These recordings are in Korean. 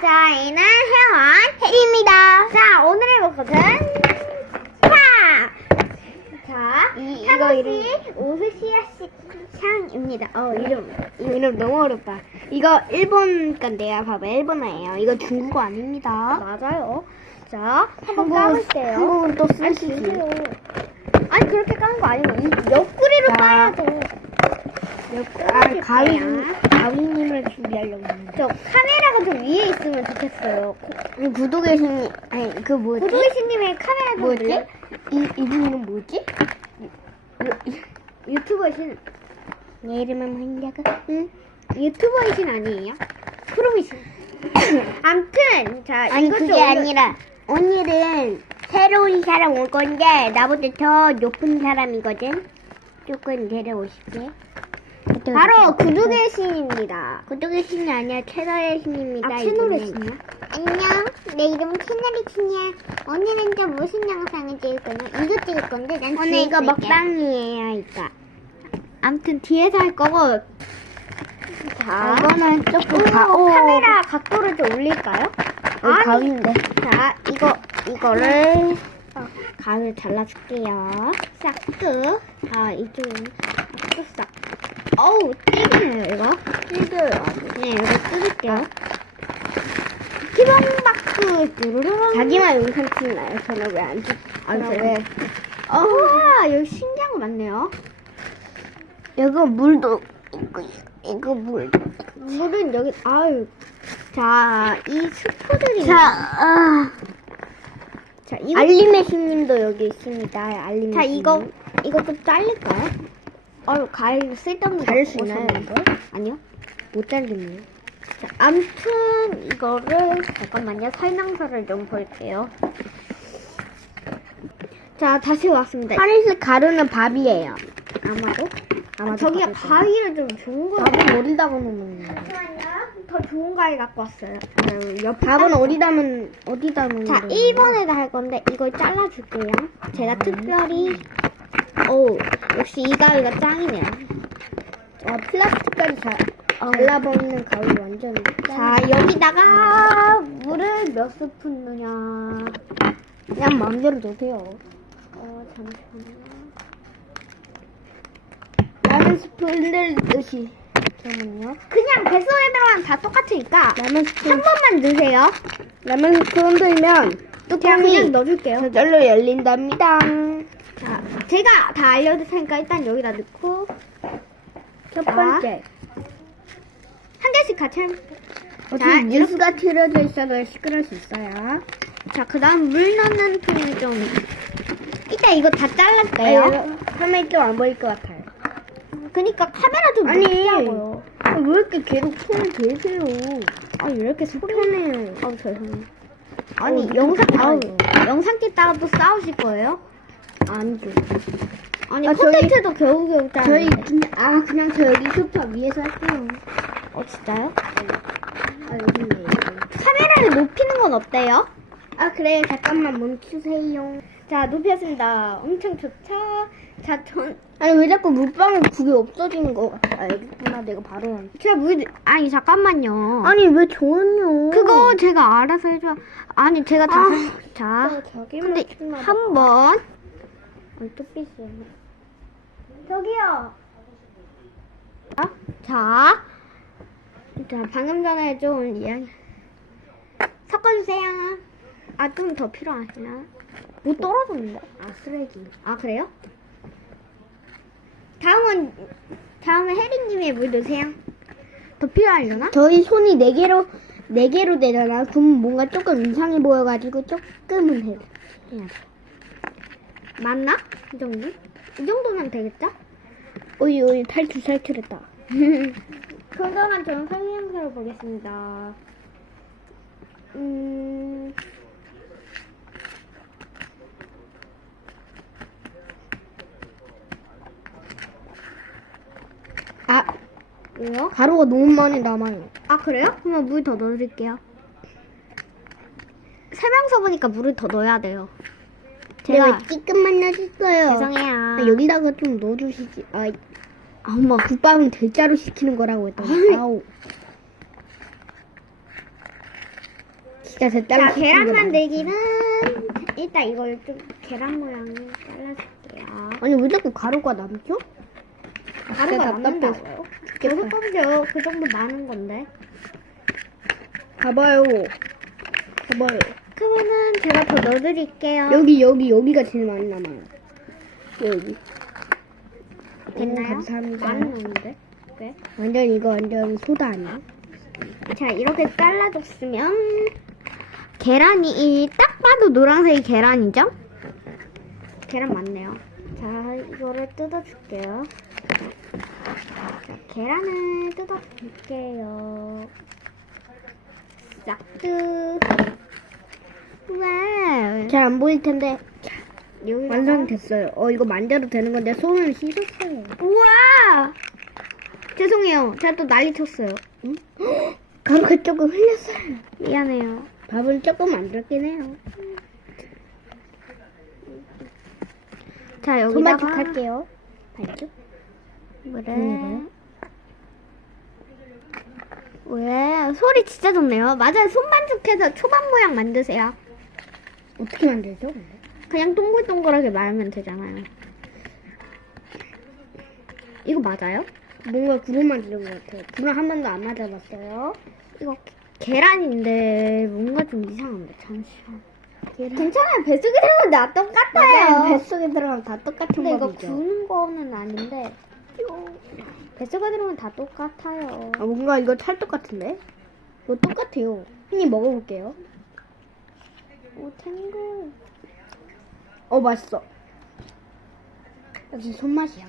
자, 얘는 혜원, 혜리입니다. 자, 오늘 해볼 것은 파! 자, 이- 이거 이름 오스시아시 샹입니다. 어, 이름. 이름 너무 어렵다. 이거 일본 건데요. 봐봐, 일본어예요. 이거 중국어 아닙니다. 맞아요. 자, 한번 까볼게요. 한국은 또 아니, 쓰시지. 주세요. 아니, 그렇게 까는 거 아니고, 이 옆구리로 자. 까야 돼. 아, 가위. 가위님을 준비하려고 했는데. 저 카메라가 좀 위에 있으면 좋겠어요. 이 구독의 신님, 아니, 그 뭐지? 고도이씨님의 카메라 좀 뭐지? 눌러- 이, 이름은 뭐지? 유 튜버이신 내 이름은 한자가, 응? 유튜버이신 아니에요? 프로이신. 암튼 자 아니, 그게 오늘- 아니라, 오늘은 새로운 사람 올 건데, 나보다 더 높은 사람이거든? 조금 내려오실게. 바로 구독의 신입니다. 구독의 신이 아니라 채널의 신입니다. 아 채널의. 신이야? 안녕. 내 이름은 채널의 신이야. 오늘은 또 무슨 영상을 찍을 거냐? 이거 찍을 건데 난 오늘 이거. 먹방이에요, 이거. 암튼 뒤에서 할 거고. 자, 아, 이거는 조금 오, 가, 오. 카메라 각도를 좀 올릴까요? 이거 가위인데. 자, 이거 이거를 가위를 잘라줄게요. 싹둑. 아, 이쪽은 싹둑. 어우, 찌기네요, 이거. 찌개요. 네, 이거 뜯을게요. 티범박스 뚜루루루. 자기만 영상 찍나요? 저는 왜 안 찍? 아니, 저는 왜? 아, 여기 신기한 거 많네요. 이거 물도 이거 이거 물. 물은 여기, 아유. 자, 이 스프들이. 자, 아, 자, 이거. 알림의 신님도 여기 있습니다. 알림의 자, 이거. 이거 좀 잘릴까요? 아유, 가위 쓸데없는 자를 거수 있나요. 이거? 아니요. 못 잘리네요. 자, 암튼 이거를 잠깐만요. 설명서를 좀 볼게요. 자, 다시 왔습니다. 파리스 가루는 밥이에요. 아마도. 아마도 저기가 밥일 거예요. 가위를 좀 좋은 거. 밥은 어디다가 놓으면 돼요? 잠시만요. 더 좋은 가위 갖고 왔어요. 자, 옆 밥은 어디다 놓으면 어디다 놓으면 자, 돼요? 1번에다 할 건데 이걸 잘라줄게요. 제가 음. 특별히 오 역시 이 가위가 짱이네요. 어, 플라스틱까지 잘 잘라버리는 가위 완전. 자, 여기다가 물을 몇 스푼 넣냐? 그냥 마음대로 넣으세요. 어, 잠시만요. 라면 스푼을 넣으시. 잠깐만요. 그냥 뱃속에 들어가면 다 똑같으니까 라면 스푼. 한 번만 넣으세요. 라면 스푼 들면 제가 그냥 뚜껑이 넣어줄게요. 저절로 열린답니다. 자, 제가 다 알려줄 테니까 일단 여기다 넣고 첫 자. 번째. 한 개씩 같이 할. 어차피 자, 뉴스가 틀어져 있어서 시끄러울 수 있어요. 자, 그 다음 물 넣는 통을 좀. 이따 이거 다 잘랐어요. 화면이 좀 안 보일 것 같아요. 그니까 카메라 좀 아니. 높이자고요. 아, 왜 이렇게 계속 손을 대세요? 아, 왜 이렇게 편해. 아우, 죄송해요. 아니, 어, 영상, 아우, 이거. 영상 찍다가 또 싸우실 거예요? 아니죠. 아니, 아, 저희- 콘텐츠도 겨우겨우 저희 짜는데. 그냥, 아 그냥 저 여기 소파 위에서 할게요. 어, 진짜요? 아 여기. 카메라를 높이는 건 어때요? 아 그래 잠깐만 멈추세요. 자, 높였습니다. 엄청 좋죠? 자, 전, 아니 왜 자꾸 물방울 그게 없어지는 거 같아? 아 여기 있구나 내가 바로. 한- 제가 물, 아니, 잠깐만요. 아니 왜 저는요? 그거 제가 알아서 해줘. 아니, 제가 다, 아, 자, 근데. 한 번. 삐스. 저기요. 자, 자, 방금 전에 좀 이야기. 섞어주세요. 아, 좀 더 필요하시나? 뭐 떨어졌는데? 아 쓰레기. 아, 그래요? 다음은, 다음은 혜리님의 물 넣으세요. 더 필요하려나? 저희 손이 네 개로 네 개로 되잖아. 그럼 뭔가 조금 이상해 보여가지고 조금은 해. 해야 돼. 맞나? 이 정도? 이 정도면 되겠죠? 오이 오이 탈출 탈출했다. 그동안 저는 설명서를 보겠습니다. 음, 아 왜요? 가루가 너무 많이 남아요. 아, 그래요? 그러면 물 더 넣어드릴게요. 설명서 보니까 물을 더 넣어야 돼요. 제가 찌끔만 넣어줬어요. 죄송해요. 아, 여기다가 좀 넣어주시지. 아, 어머. 국밥은 대짜로 시키는 거라고 아이. 아우. 진짜 제 자, 딸 계란 만들기는 일단 이걸 좀 계란 모양 잘라줄게요. 아니 왜 자꾸 가루가 남죠? 가루가 진짜 남는다고요? 계속 던져. 그 정도 많은 건데. 봐봐요. 봐봐요. 그러면은 제가 더 넣어드릴게요. 여기 여기 여기가 제일 많이 남아요. 여기. 됐나요? 오, 감사합니다. 많이 넣는데? 네. 완전 이거 완전 소다 아니야? 자, 이렇게 잘라줬으면 계란이 이 딱 봐도 노란색이 계란이죠? 계란 맞네요. 자, 이거를 뜯어줄게요. 자, 계란을 뜯어줄게요. 싹둑. 와, 잘 안 보일 텐데 여기 완성됐어요. 어 이거 만져도 되는 건데 손을 씻었어요. 우와! 죄송해요. 제가 또 난리 쳤어요. 응? 가루가 조금 흘렸어요. 미안해요. 밥은 조금 안 들었긴 해요. 자, 여기다가 할게요. 발죽? 네. 왜? 소리 진짜 좋네요. 맞아요. 손반죽해서 초밥 모양 만드세요. 어떻게 만들죠? 근데? 그냥 동글동글하게 말하면 되잖아요. 이거 맞아요? 뭔가 구름 만드는 것 같아요. 구름 한 번도 안 맞아봤어요. 이거 게- 계란인데 뭔가 좀 이상한데 잠시만. 계란. 괜찮아요. 뱃속에 들어가면 다 똑같아요. 맞아요. 뱃속에 들어가면 다 똑같은 근데 이거 법이죠. 구는 거는 아닌데 뱃속에 들어가면 다 똑같아요. 아 뭔가 이거 찰떡 같은데? 이거 똑같아요. 한입 먹어볼게요. 오 탱글. 어 맛있어. 역시 손맛이야.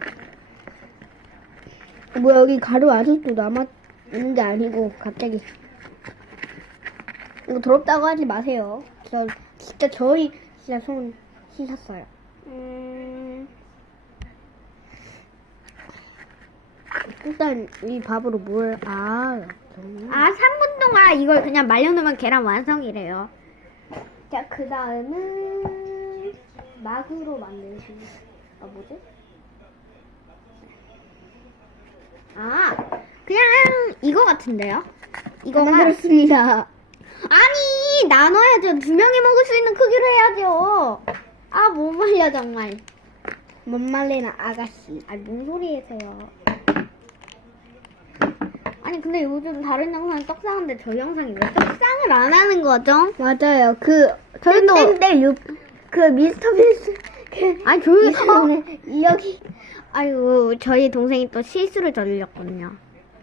어, 뭐야 여기 가루 아직도 남아 있는 게 아니고 갑자기 이거 더럽다고 하지 마세요. 저 진짜 저희 진짜 손 씻었어요. 음. 일단 이 밥으로 뭘 아. 아, 3분 동안 이걸 그냥 말려놓으면 계란 완성이래요. 자, 그 다음은 막으로 만드시. 아, 뭐지? 아, 그냥 이거 같은데요? 이거가 만들었습니다. 아니 나눠야죠. 두 명이 먹을 수 있는 크기로 해야죠. 아, 못 말려 정말. 못 말리는 아가씨. 아, 뭔 소리세요? 아니 근데 요즘 다른 영상은 떡상한데 저희 영상이 왜 떡상을 안 하는 거죠? 맞아요. 그 저희도 땡땡 유, 그 미스터 비스 그 아니 조용히 어? 여기 아이고 저희 동생이 또 실수를 저질렀거든요.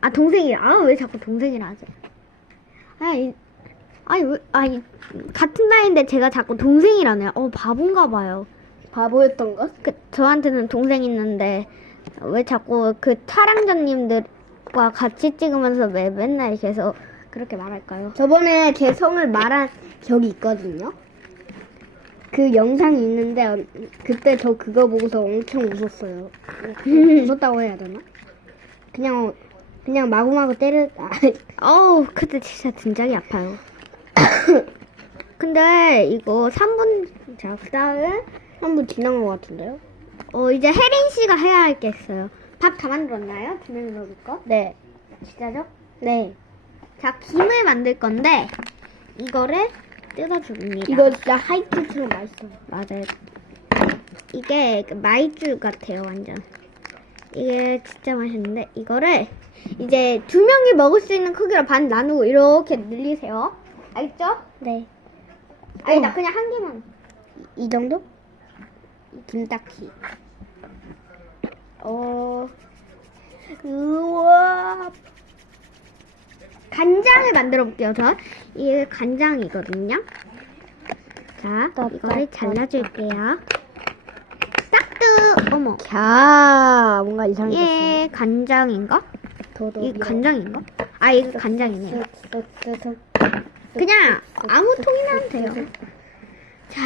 아 동생이 아왜 자꾸 동생이라 하죠? 아니 아니 왜 아니 같은 나이인데 제가 자꾸 동생이라네요. 어 바본가 봐요. 바보였던 것? 그 저한테는 동생 있는데 왜 자꾸 그 촬영자님들 과 같이 찍으면서 왜 맨날 계속 그렇게 말할까요? 저번에 제 성을 말한 적이 있거든요. 그 영상이 있는데 어, 그때 저 그거 보고서 엄청 웃었어요. 웃었다고 해야 되나? 그냥 그냥 마구마구 때려 아, 어우 그때 진짜 등장이 아파요. 근데 이거 3분 자 그다음 한번 지난 것 같은데요? 어 이제 혜린 씨가 해야 할게 있어요. 밥 다 만들었나요? 두 명이 먹을 거? 네, 진짜죠? 네. 자 김을 만들 건데 이거를 뜯어줍니다. 이거 진짜 하이트처럼 맛있어요. 맞아요. 이게 그 마이쮸 같아요, 완전. 이게 진짜 맛있는데, 이거를 이제 두 명이 먹을 수 있는 크기로 반 나누고 이렇게 늘리세요. 알겠죠? 네. 아니, 어. 나 그냥 한 개만. 이 정도? 김딱지. 어, 우와. 간장을 만들어 볼게요, 저. 이게 간장이거든요. 자, 이거를 잘라줄게요. 싹둑! 어머. 자, 뭔가 이상해졌어요. 이게 간장인가? 이게 간장인가? 아, 이게 간장이네요. 그냥 아무 통이나 하면 돼요. 자,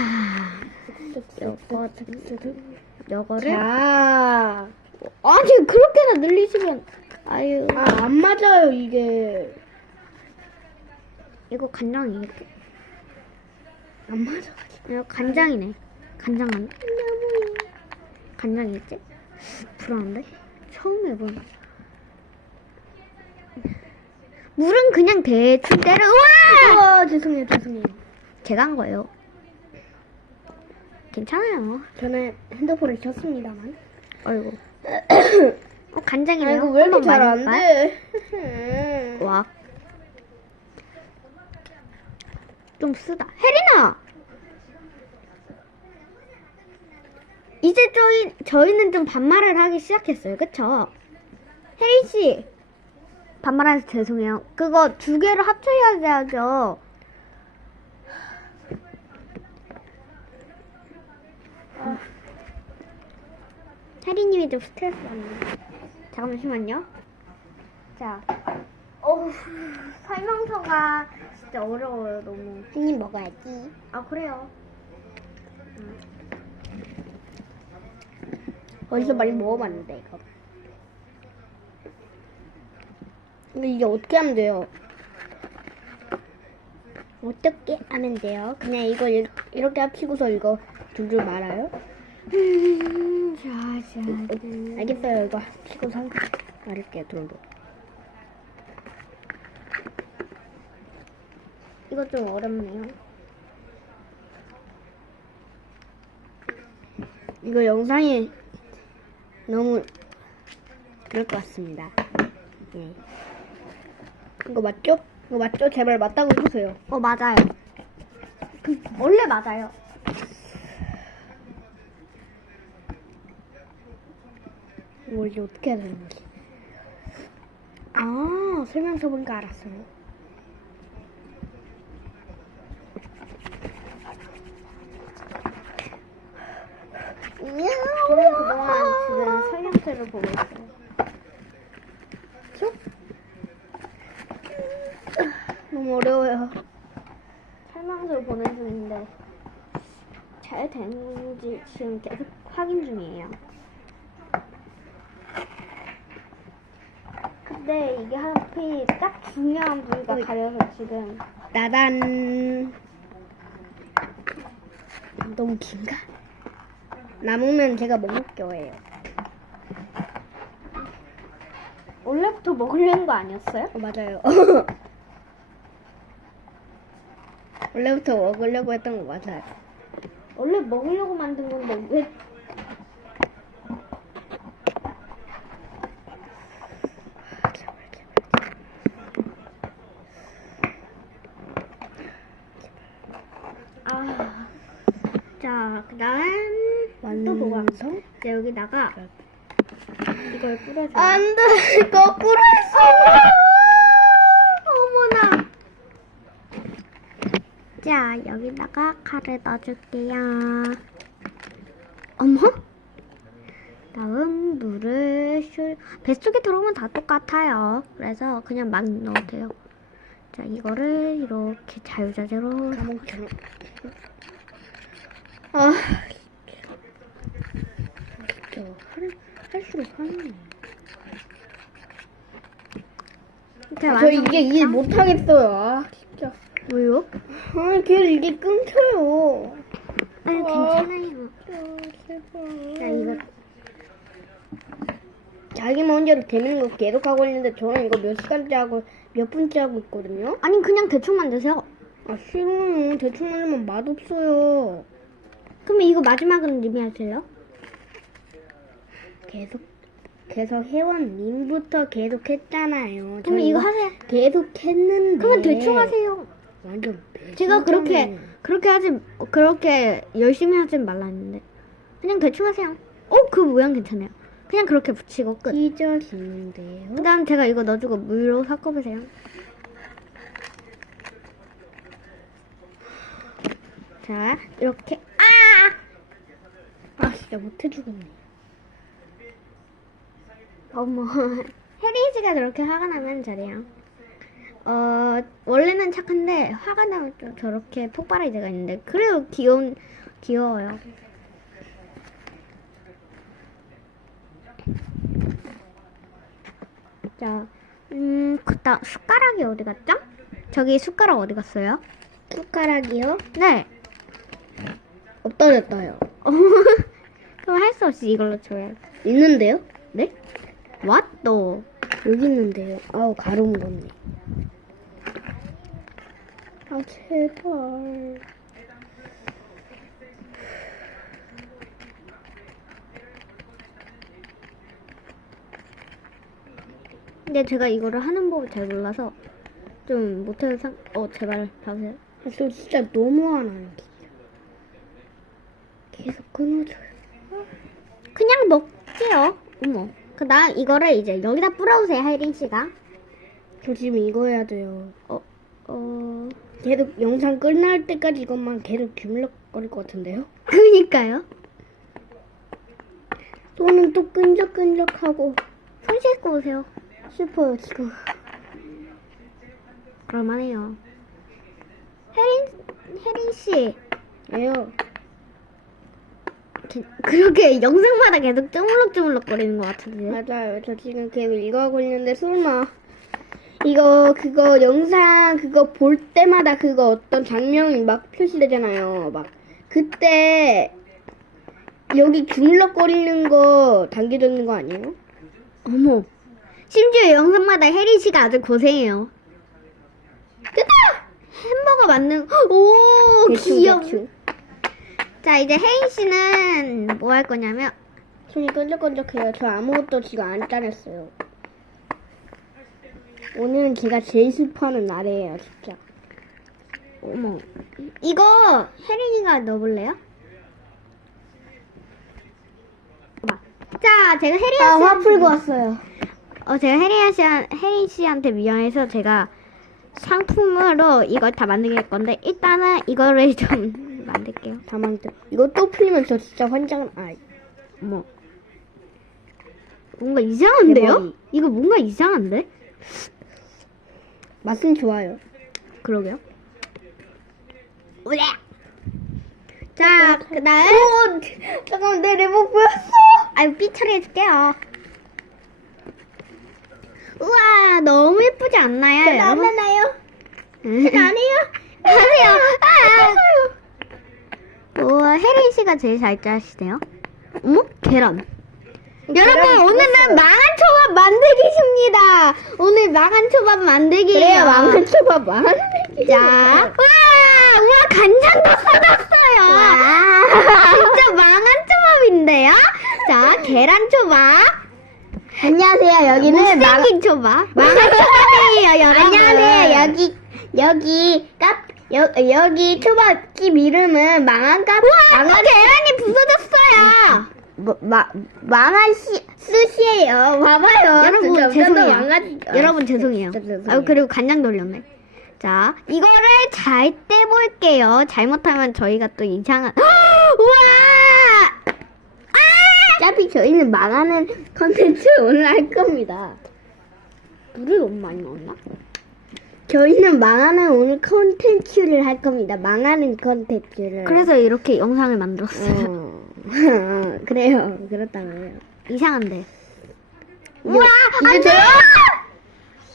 요거, 요거를. 자, 아니, 그렇게나 늘리시면. 아유. 아, 안 맞아요, 이게. 이거 간장이겠지? 안 맞아. 이거 간장이네. 간장 아니 간장이겠지? 불안한데? 처음 해본. 물은 그냥 대충 때려. 우와! 아 죄송해요 죄송해요. 제가 한 거예요. 괜찮아요. 저는 핸드폰을 켰습니다만. 아이고. 어, 간장이네요. 아이고 왜 이렇게 잘 안? 돼? 와. 좀 쓰다. 혜린아! 이제 저희, 저희는 좀 반말을 하기 시작했어요. 그쵸? 혜린씨! 반말해서 죄송해요. 그거 두 개를 합쳐야 돼야죠. 혜린님이 좀 스트레스 받네요. 잠깐만요. 자, 어우, 설명서가 진짜 어려워요, 너무. 한입 먹어야지. 아, 그래요. 어디서 많이 먹어봤는데 이거. 근데 이게 어떻게 하면 돼요? 어떻게 하면 돼요? 그냥 이거 이- 이렇게 합치고서 이거 줄줄 말아요? 음, 알겠어요. 이거 합치고서 말할게요. 둘로. 이거 좀 어렵네요. 이거 영상이 너무 그럴 것 같습니다. 예. 이거 맞죠? 이거 맞죠? 제발 맞다고 해주세요. 어, 맞아요. 그, 원래 맞아요. 이거 이제 어떻게 해야 되는지. 아, 설명서 보니까 알았어요. 저는 그동안 지금 설명서를 보고 있어요. 쭉. 너무 어려워요. 설명서를 보는 중인데, 잘 되는지 지금 계속 확인 중이에요. 근데 이게 중요한 부위가 어이. 가려서 지금 나단. 너무 긴가? 남으면 제가 먹을 거예요. 원래부터 먹으려는 거 아니었어요? 어, 맞아요. 원래부터 먹으려고 했던 거 맞아요. 원래 먹으려고 만든 건데 왜 아, 자, 그 다음 또 뭐가 완성? 자, 여기다가 이걸 뿌려줘. 안 돼! 거꾸로 했어! 어머나. 자, 여기다가 칼을 넣어줄게요. 어머? 다음 물을 술 뱃속에 들어오면 다 똑같아요. 그래서 그냥 막 넣어도 돼요. 자, 이거를 이렇게 자유자재로. 아, 진짜 할, 할수록 하네. 자, 저 이게 일 못하겠어요. 아, 진짜. 왜요? 아, 계속 이게 끊겨요. 아니 어. 괜찮아요. 아, 제발. 자, 이거 자기 먼저로 되는 거 계속 하고 있는데 저는 이거 몇 시간째 하고 몇 분째 하고 있거든요. 아니 그냥 대충 만드세요. 아 싫어요. 대충 하려면 맛없어요. 그럼 이거 마지막은 님이 하세요. 계속 계속 회원 님부터 계속 했잖아요. 저 그럼 이거 하세요. 계속 했는데. 그러면 대충 하세요. 완전 제가 그렇게 배신감이에요. 그렇게 하지 그렇게 열심히 하지 말라 했는데 그냥 대충 하세요. 어, 그 모양 괜찮아요. 그냥 그렇게 붙이고 끝. 찢어지는데요. 그다음 제가 이거 넣어주고 물로 섞어보세요. 자, 이렇게 아, 아 진짜 못해주겠네. 어머, 혜리지가 저렇게 화가 나면 저래요. 어, 원래는 착한데 화가 나면 좀 저렇게 폭발할 때가 있는데 그래도 귀여운 귀여워요. 자, 음, 그다 숟가락이 어디 갔죠? 저기 숟가락 어디 갔어요? 숟가락이요? 네. 없어졌어요. 그럼 할 수 없이 이걸로 줘요. 있는데요? 네? What? 너 여기 있는데요. 아우 가루 묻었네. 아 제발. 근데 제가 이거를 하는 법을 잘 몰라서 좀 못해서 상... 어 제발 봐주세요. 아, 저 진짜 너무 화나요. 진짜. 계속 끊어져요. 그냥 먹게요. 어머. 그나 이거를 이제 여기다 뿌려오세요 하이린 씨가. 저 지금 이거 해야 돼요. 어 어. 계속 영상 끝날 때까지 이것만 계속 주물럭거릴 것 같은데요? 그니까요. 또는 또 끈적끈적하고 손 씻고 오세요. 싶어요 지금. 그럴만해요. 혜린 혜린 씨. 왜요? 게- 그렇게 영상마다 계속 쭈물럭쭈물럭 거리는 것 같은데. 맞아요. 저 지금 계속 이거 하고 있는데 설마 이거 그거 영상 그거 볼 때마다 그거 어떤 장면이 막 표시되잖아요. 막 그때 여기 주물럭거리는 거 담겨져 있는 거 아니에요? 어머. 심지어 영상마다 혜린 씨가 아주 고생해요. 됐다! 햄버거 만든, 오, 대충 귀여워. 대충. 자, 이제 혜린 씨는 뭐 할 거냐면, 손이 끈적끈적해요. 저 아무것도 지금 안 짜냈어요. 오늘은 제가 제일 슬퍼하는 날이에요, 진짜. 어머. 이거 혜린이가 넣어볼래요? 봐. 자, 제가 혜린 아, 씨. 화 풀고 왔어요. 어, 제가 혜린 씨, 혜린 씨한테 미안해서 제가 상품으로 이걸 다 만들게 할 건데, 일단은 이거를 좀 만들게요. 다 만들. 이거 또 풀리면 저 진짜 환장. 아, 어머. 뭔가 이상한데요? 대박이. 이거 뭔가 이상한데? 맛은 좋아요. 그러게요. 우레! 자, 그 다음. 오, 잠깐만 내 레몬 보였어. 아유, 삐 처리 해줄게요. 우와, 너무 예쁘지 않나요, 안 여러분? 하나요? 안 해요? 하세요. 아, 우와, 혜린 씨가 제일 잘 짜시네요. 어머, 계란. 여러분, 오늘은. 망한 초밥 만들기십니다. 오늘 망한 초밥 만들기예요. 그래요, 망한 초밥 망한 자, 와, 우와, 간장도 써놨어요. 진짜 망한 초밥인데요. 자, 계란 초밥. 안녕하세요. 여기는 망. 못생긴 초밥. 망한 초밥이에요, 여러분. 안녕하세요. 여기 여기 카 여, 여기 초밥집 이름은 망한 카 우와, 또 계란이 부서졌어요. 뭐, 마, 망한 시, 수시예요. 봐봐요. 여러분 진짜 죄송해요. 망한- 아, 여러분 죄송해요. 진짜 죄송해요. 아 그리고 간장 돌렸네. 자 이거를 잘 떼볼게요. 잘못하면 저희가 또 이상한. 우와! 어차피 저희는 망하는 컨텐츠 오늘 할 겁니다. 물을 너무 많이 넣었나? 저희는 망하는 오늘 컨텐츠를 할 겁니다. 망하는 컨텐츠를. 그래서 이렇게 영상을 만들었어요. 어, 그래요. 그렇다고요. 이상한데. 우와, 안 이게 돼!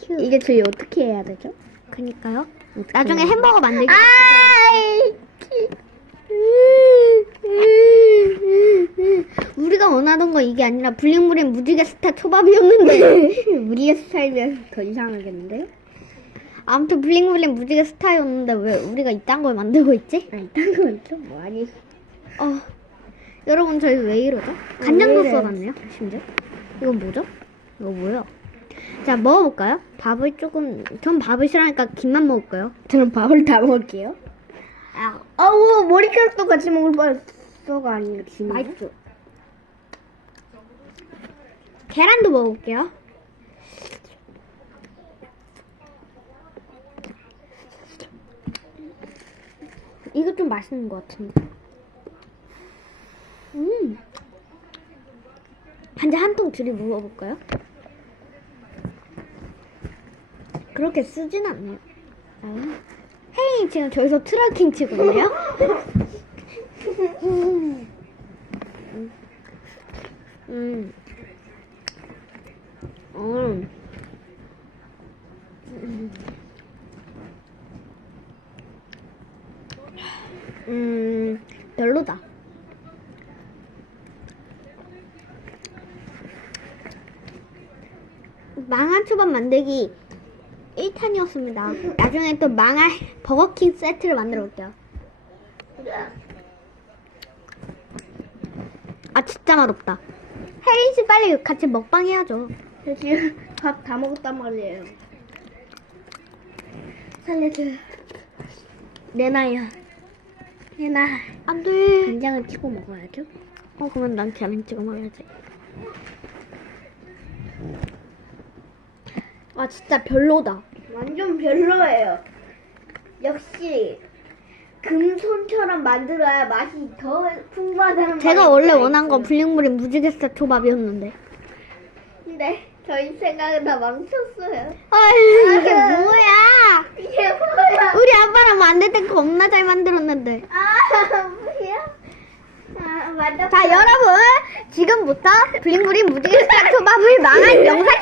저희 이게 저희 어떻게 해야 되죠? 그니까요. 나중에 해야 햄버거 만들기. 아이. 우리가 원하던 거 이게 아니라 블링블링 무지개 스타 초밥이었는데. 우리가 살면 더 이상하겠는데요? 아무튼 블링블링 무지개 스타였는데 왜 우리가 이딴 걸 만들고 있지? 아, 이딴 건좀 많이. 어, 여러분 저희 왜 이러죠? 간장도 왜 이래요? 써놨네요. 심지어. 이건 뭐죠? 이거 뭐예요? 자 먹어볼까요? 밥을 조금 전 밥을 싫어하니까 김만 먹을까요? 저는 밥을 다 먹을게요. 아, 어우, 머리카락도 같이 먹을 뻔했어가 아니라 지금. 맛있죠. 계란도 먹을게요. 이거 좀 맛있는 것 같은데. 음. 한자 한통 줄이 먹어볼까요? 그렇게 쓰진 않네요. 아. 혜인이 지금 저기서 트래킹 치고 있네요. 음. 음. 음. 음, 별로다. 망한 초밥 만들기 1탄이었습니다. 나중에 또 망할 버거킹 세트를 만들어 볼게요. 아 진짜 맛없다. 혜린 씨 빨리 같이 먹방 해야죠. 저 지금 밥 다 먹었단 말이에요. 살려줘. 내 나야. 내 나. 안 돼. 간장을 찍어 먹어야죠. 어 그러면 난 계란 찍어 먹어야지. 아 진짜 별로다. 완전 별로예요. 역시 금손처럼 만들어야 맛이 더 풍부하다는 제가 원래 있어요. 원한 건 블링블링 무지개살 초밥이었는데. 근데 저희 생각은 다 망쳤어요. 아 이게 아유. 뭐야? 이게 뭐야? 우리 아빠랑 만들 때 겁나 잘 만들었는데. 아 뭐야? 아 맞아. 자 여러분 지금부터 블링블링 무지개살 초밥을 망한 영상입니다.